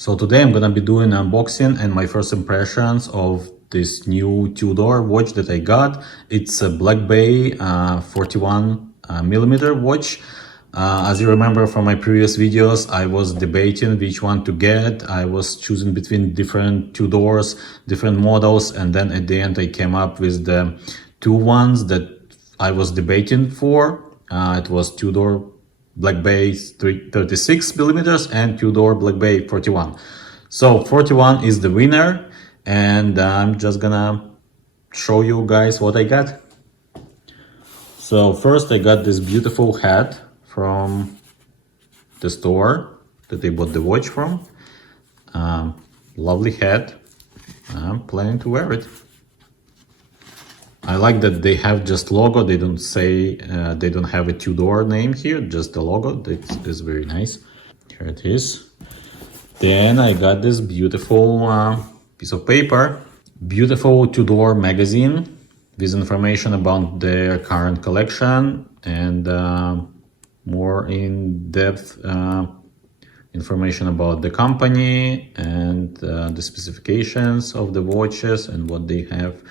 So today I'm gonna be doing an unboxing and my first impressions of this new Tudor watch that I got. It's a Black Bay 41 millimeter watch. As you remember from my previous videos, I was debating which one to get. I was choosing between different Tudors, different models, and then at the end I came up with the two ones that I was debating for. It was Tudor Black Bay 36 millimeters and Tudor Black Bay 41. So 41 is the winner, and I'm just gonna show you guys what I got. So first I got this beautiful hat from the store that I bought the watch from. Lovely hat. I'm planning to wear it. I like that they have just logo. They don't say, they don't have a Tudor name here, just the logo. That is very nice. Here it is. Then I got this beautiful piece of paper. Beautiful Tudor magazine with information about their current collection and more in-depth information about the company and the specifications of the watches and what they have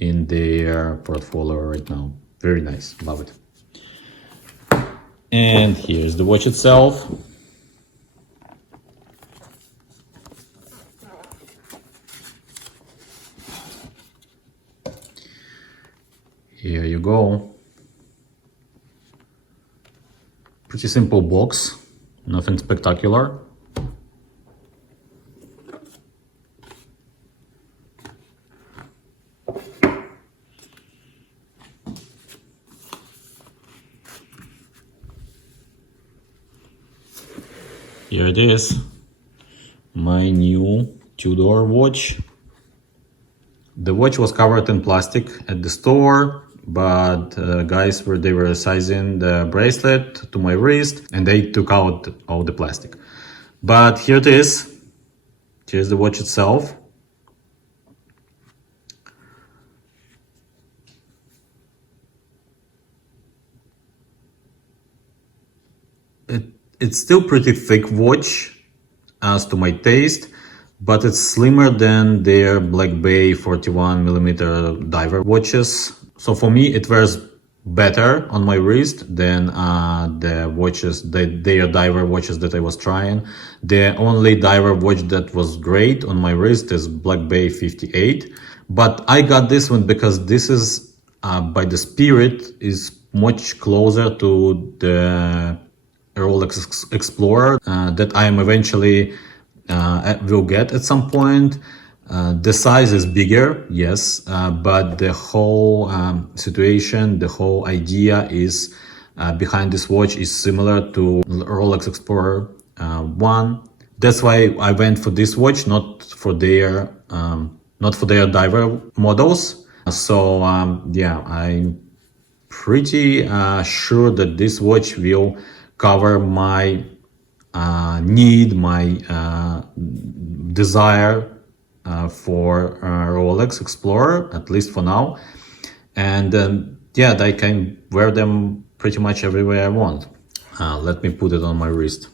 in their portfolio right now. Very nice, love it. And here's the watch itself. Here you go. Pretty simple box, nothing spectacular. Here it is, my new Tudor watch. The watch was covered in plastic at the store, but guys they were sizing the bracelet to my wrist and they took out all the plastic. But here it is. Here's the watch itself. It's still pretty thick watch as to my taste, but it's slimmer than their Black Bay 41 millimeter diver watches. So for me, it wears better on my wrist than the watches, their diver watches that I was trying. The only diver watch that was great on my wrist is Black Bay 58. But I got this one because this is, by the spirit, is much closer to the Rolex Explorer that I am eventually will get at some point. The size is bigger, yes, but the whole situation, the whole idea is behind this watch is similar to Rolex Explorer 1. That's why I went for this watch, not for their diver models. So yeah, I'm pretty sure that this watch will cover my need, my desire for Rolex Explorer, at least for now. And yeah, I can wear them pretty much everywhere I want. Let me put it on my wrist.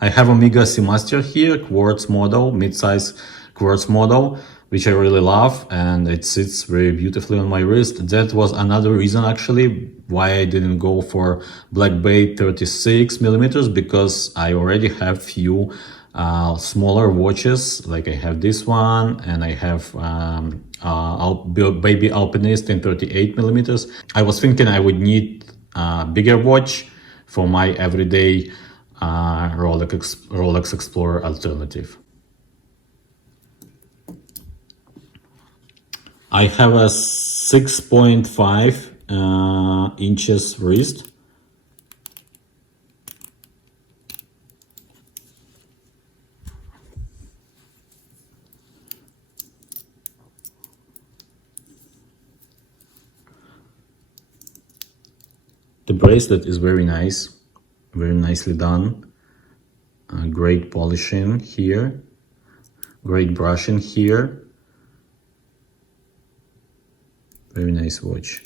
I have Omega Seamaster here, quartz model, mid-size quartz model, which I really love, and it sits very beautifully on my wrist. That was another reason actually why I didn't go for Black Bay 36 millimeters, because I already have few smaller watches, like I have this one and I have Baby Alpinist in 38 millimeters. I was thinking I would need a bigger watch for my everyday Rolex Explorer alternative. I have a 6.5 inches wrist. The bracelet is very nice, very nicely done. Great polishing here, great brushing here. Very nice watch.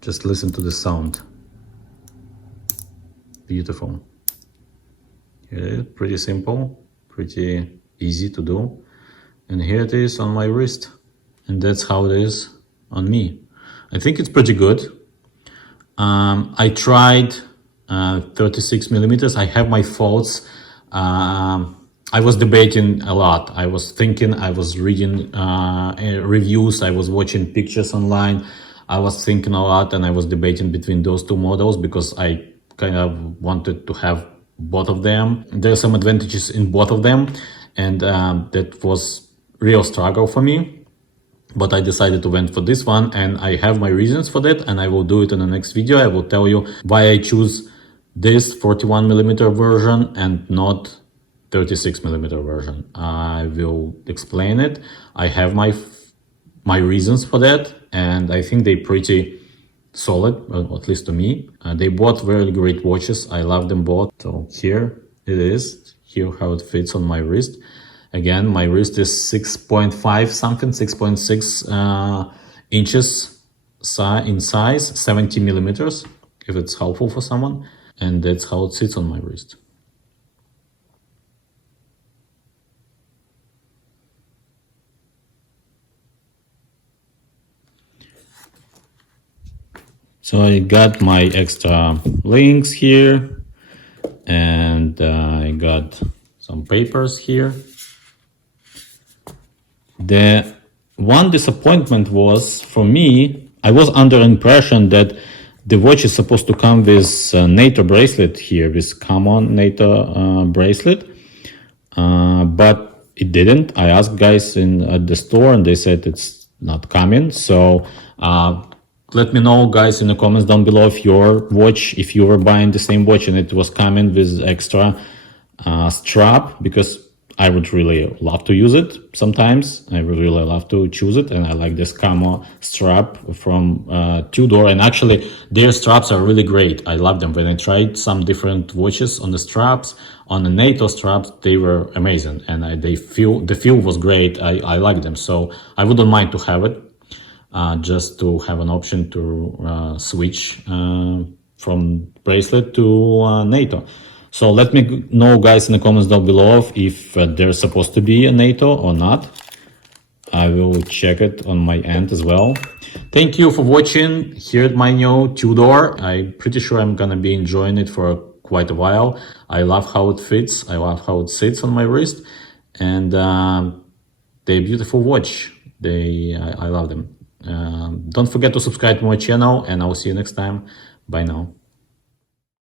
Just listen to the sound. Beautiful. Yeah, pretty simple, pretty easy to do. And here it is on my wrist. And that's how it is on me. I think it's pretty good. I tried 36 millimeters. I have my faults. I was debating a lot. I was thinking, I was reading reviews, I was watching pictures online. I was thinking a lot, and I was debating between those two models because I kind of wanted to have both of them. There are some advantages in both of them, and that was real struggle for me. But I decided to went for this one, and I have my reasons for that, and I will do it in the next video. I will tell you why I choose this 41 millimeter version and not 36 millimeter version. I will explain it. I have my reasons for that, and I think they're pretty solid, well, at least to me. They both very great watches. I love them both. So here it is. Here how it fits on my wrist. Again, my wrist is 6.5 something, 6.6 inches in size, 70 millimeters, if it's helpful for someone. And that's how it sits on my wrist. So I got my extra links here, and I got some papers here. The one disappointment was, for me, I was under impression that the watch is supposed to come with NATO bracelet here, with common NATO bracelet, but it didn't. I asked guys at the store, and they said it's not coming. So let me know, guys, in the comments down below if your watch, if you were buying the same watch and it was coming with extra strap, because I would really love to use it sometimes. I would really love to choose it, and I like this camo strap from Tudor, and actually their straps are really great. I love them. When I tried some different watches on the straps, on the NATO straps, they were amazing, and the feel was great. I like them, so I wouldn't mind to have it. Just to have an option to switch from bracelet to NATO. So let me know, guys, in the comments down below if there's supposed to be a NATO or not. I will check it on my end as well. Thank you for watching here at my new Tudor. I'm pretty sure I'm gonna be enjoying it for quite a while. I love how it fits. I love how it sits on my wrist, and they're a beautiful watch. I love them. Don't forget to subscribe to my channel, and I'll see you next time. Bye now.